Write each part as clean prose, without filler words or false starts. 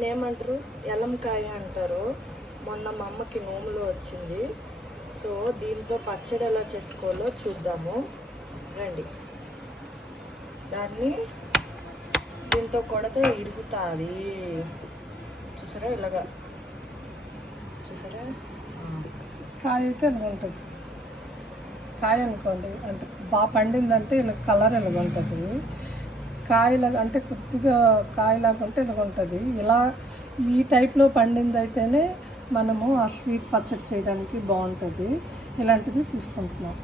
దీన్ని ఏమంటారు, ఎలంకాయ అంటారు. మొన్న మా అమ్మకి నోములో వచ్చింది. సో దీంతో పచ్చడి ఎలా చేసుకోవాలో చూద్దాము రండి. దాన్ని దీంతో కొడితే ఇరుగుతుంది. చూసారా ఇలాగా, చూసారా? కాయ అయితే ఇలా ఉంటుంది. కాయ అనుకోండి, అంటే బాగా పండిందంటే ఇలా కలర్ ఇలాగ ఉంటుంది. కాయలాగా అంటే కొద్దిగా కాయలాగా ఉంటే ఇలాగ ఉంటుంది. ఇలా ఈ టైప్లో పండింది అయితేనే మనము ఆ స్వీట్ పచ్చడి చేయడానికి బాగుంటుంది. ఇలాంటిది తీసుకుంటున్నాం.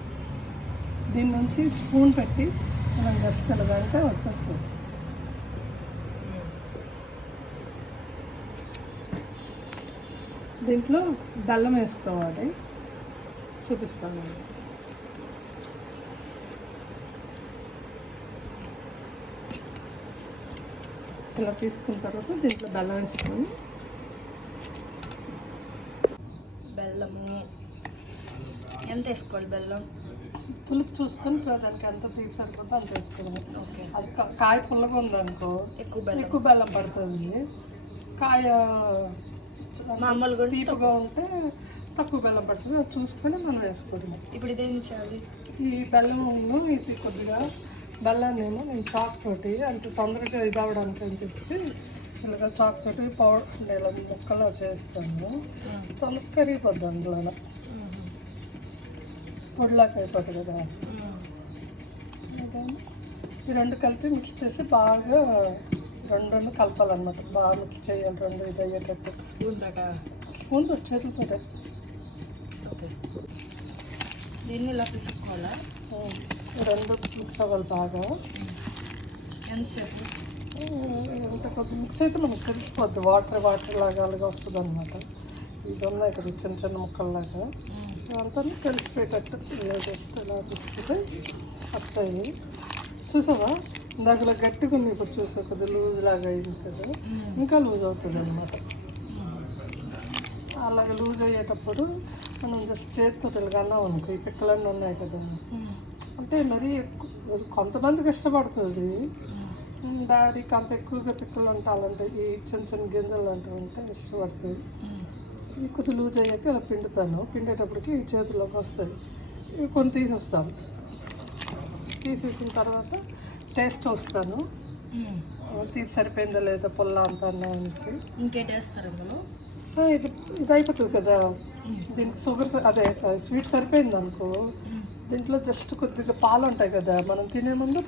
దీని నుంచి స్పూన్ పెట్టి మనం జస్ట్ ఇలాగంటే వచ్చేస్తుంది. దీంట్లో బెల్లం వేసుకోవాలి, చూపిస్తాను. ఇలా తీసుకున్న తర్వాత దీంట్లో బెల్లం వేసుకొని, బెల్లము ఎంత వేసుకోవాలి? బెల్లం పులుపు చూసుకొని దానికి ఎంత తీపి సరిపోతే అంత వేసుకోవాలి. ఓకే. అది కాయ పుల్లగా ఉందనుకో ఎక్కువ బెల్లం పడుతుంది. కాయ మామూలుగా తీపిగా ఉంటే తక్కువ బెల్లం పడుతుంది. అది చూసుకొని మనం వేసుకోవడం. ఇప్పుడు ఇదేం చేయాలి? ఈ బెల్లము ఇది కొద్దిగా బెల్లాన్ని ఏమో నేను చాక్ తోటి అంటే తొందరగా ఇది అవ్వడానికి అని చెప్పేసి ఇలాగ చాక్ తోటి పౌడర్ ఇలా ముక్కలా చేస్తాను. తొందరగా కరిగిపోద్ది అందులో, పొడిలాగా అయిపోతుంది కదా. ఈ రెండు కలిపి మిక్స్ చేసి బాగా రెండు కలపాలన్నమాట. బాగా మిక్స్ చేయాలి, రెండు ఇది అయ్యేటట్టు. స్పూన్ తోటి చేతులతో. ఓకే. దీన్ని ఇలా తీసుకోవాలా? రెండు మిక్స్ అవ్వాలి బాగా. ఎంతసేపు అంటే కొద్దిగా మిక్స్ అయితే మనకు తెలిసిపోద్ది. వాటర్ లాగా అలాగా వస్తుంది అనమాట. ఇది ఉన్నాయి కదా చిన్న చిన్న ముక్కల్లాగా, అంతా కలిసిపోయేటట్టు జస్ట్ ఇలా తీసుకుంటే వస్తాయి. చూసావా ఇందాకలా గట్టిగా ఉన్నాయి, ఇప్పుడు చూసా కొద్దిగా లూజ్ లాగా అయింది కదా, ఇంకా లూజ్ అవుతుంది అనమాట. అలాగే లూజ్ అయ్యేటప్పుడు మనం జస్ట్ చేతితో తెలుగన్నా అనుకో. ఈ పిక్కలన్నీ ఉన్నాయి కదా, అంటే మరీ ఎక్కువ కొంతమందికి ఇష్టపడుతుంది. డాడీకి అంత ఎక్కువగా పిక్కలు ఉంటాలంటే ఈ చిన్న చిన్న గింజలు అంటే ఇష్టపడుతుంది. ఇది కొద్దిగా లూజ్ అయ్యాక ఇలా పిండుతాను. పిండేటప్పటికి ఈ చేతిలోకి వస్తాయి. ఇవి కొన్ని తీసేస్తాను. తీసేసిన తర్వాత టేస్ట్ చూస్తాను, తీపి సరిపోయిందా లేదా, పుల్ల అంతా అనేసి. ఇంకేంటి వేస్తారు అందులో? ఇది అయిపోతుంది కదా. దీనికి షుగర్ అదే స్వీట్ సరిపోయింది అనుకో, దీంట్లో జస్ట్ కొద్దిగా పాలు ఉంటాయి కదా, మనం తినే ముందు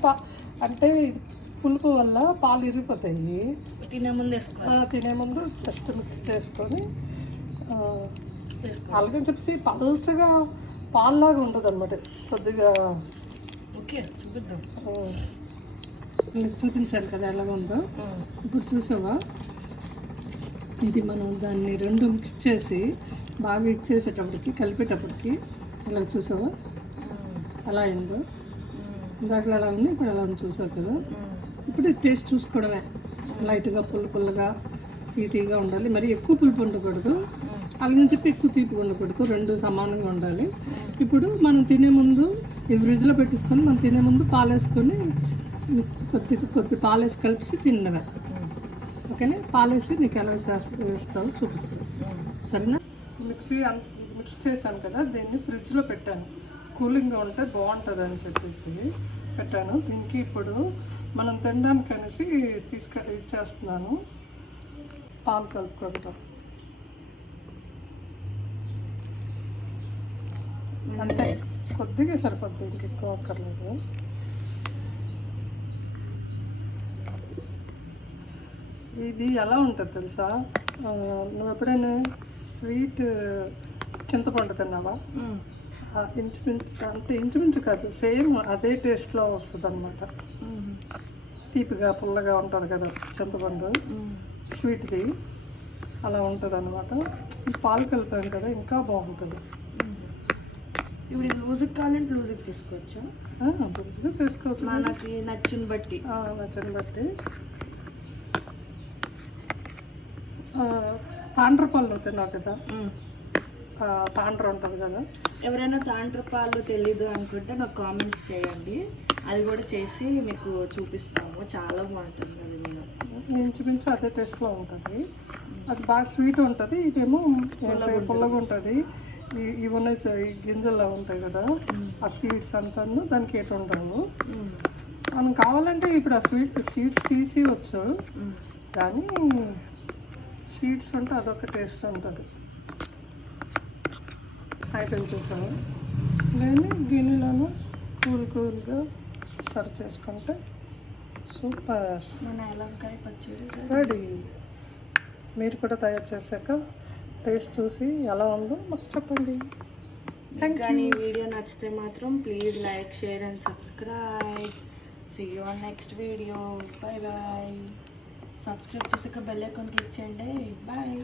అంటే ఇది పులుపు వల్ల పాలు ఇరిగిపోతాయి. తినే ముందు జస్ట్ మిక్స్ చేసుకొని అలాగని చెప్పేసి పల్చగా పాల్లాగా ఉంటుంది అనమాట. కొద్దిగా ఓకే చూపిద్దాం. చూపించాను కదా ఎలాగ ఉందో. ఇప్పుడు చూసావా, ఇది మనం దాన్ని రెండు మిక్స్ చేసి బాగా ఇచ్చేసేటప్పటికి కలిపేటప్పటికి ఇలా చూసావా అలా అయిందో. ఇందాక అలా ఉంది, ఇప్పుడు అలా చూసావు కదా. ఇప్పుడు టేస్ట్ చూసుకోవడమే. లైట్గా పుల్లగా తీగా ఉండాలి, మరి ఎక్కువ పులుపు ఉండకూడదు, అలాగని చెప్పి ఎక్కువ తీపి ఉండకూడదు, రెండు సమానంగా ఉండాలి. ఇప్పుడు మనం తినే ముందు ఇది ఫ్రిడ్జ్లో పెట్టేసుకొని మనం తినే ముందు పాలేసుకొని కొద్ది పాలేసి కలిపి తినడమే. ఓకేనా? పాలేసి నీకు ఎలా వేస్తావో చూపిస్తాను, సరేనా? మిక్స్ చేశాను కదా, దీన్ని ఫ్రిడ్జ్లో పెట్టాను. కూలింగ్గా ఉంటే బాగుంటుంది అని చెప్పేసి పెట్టాను. దీనికి ఇప్పుడు మనం తినడానికి అనేసి ఇచ్చేస్తున్నాను. పాలు కలుపుకుంటాం అంటే కొద్దిగా సరిపోద్ది, ఇంకెక్కువ అక్కర్లేదు. ఇది ఎలా ఉంటుంది తెలుసా, నువ్వు ఎప్పుడైనా స్వీట్ చింతపండు తిన్నావా? ఇంచుమించు కాదు, సేమ్ అదే టేస్ట్లో వస్తుంది అనమాట. తీపిగా పుల్లగా ఉంటుంది కదా చింతపండు, స్వీట్ది అలా ఉంటుంది అనమాట. పాలు కలిపాను కదా, ఇంకా బాగుంటుంది. ఇప్పుడు ఇది లూజ్కి కావాలంటే లూజ్కి తీసుకోవచ్చు, లూజ్గా తీసుకోవచ్చు, మనకి నచ్చిన బట్టి. తాండ్ర పళ్ళు తిన్నావు కదా, తాండ్ర ఉంటుంది కదా. ఎవరైనా తాండ్ర పాలు తెలీదు అనుకుంటే నాకు కామెంట్స్ చేయండి, అది కూడా చేసి మీకు చూపిస్తాము. చాలా బాగుంటుంది అది. నేను ఇంచుమించు అదే టేస్ట్లో ఉంటుంది. అది బాగా స్వీట్ ఉంటుంది, ఇదేమో పుల్లగా ఉంటుంది. ఇవి ఉన్నాయి ఈ గింజల్లో ఉంటాయి కదా, ఆ సీడ్స్ అంతాను దానికి ఏటు ఉండవు. మనం కావాలంటే ఇప్పుడు ఆ సీడ్స్ తీసివచ్చు, కానీ సీడ్స్ ఉంటే అదొక టేస్ట్ ఉంటుంది. అయిపోయింది చూసాము. దీన్ని గిన్నెలను కూల్గా సర్వ్ చేసుకుంటే సూపర్ మన ఎలంకాయ పచ్చడి రెడీ. మీరు కూడా తయారు చేశాక టేస్ట్ చూసి ఎలా ఉందో మాకు చెప్పండి. కానీ ఈ వీడియో నచ్చితే మాత్రం please like, share and subscribe. See you on next video. Bye bye. Subscribe చేసాక బెల్ ఐకాన్ క్లిక్ చేయండి. బాయ్.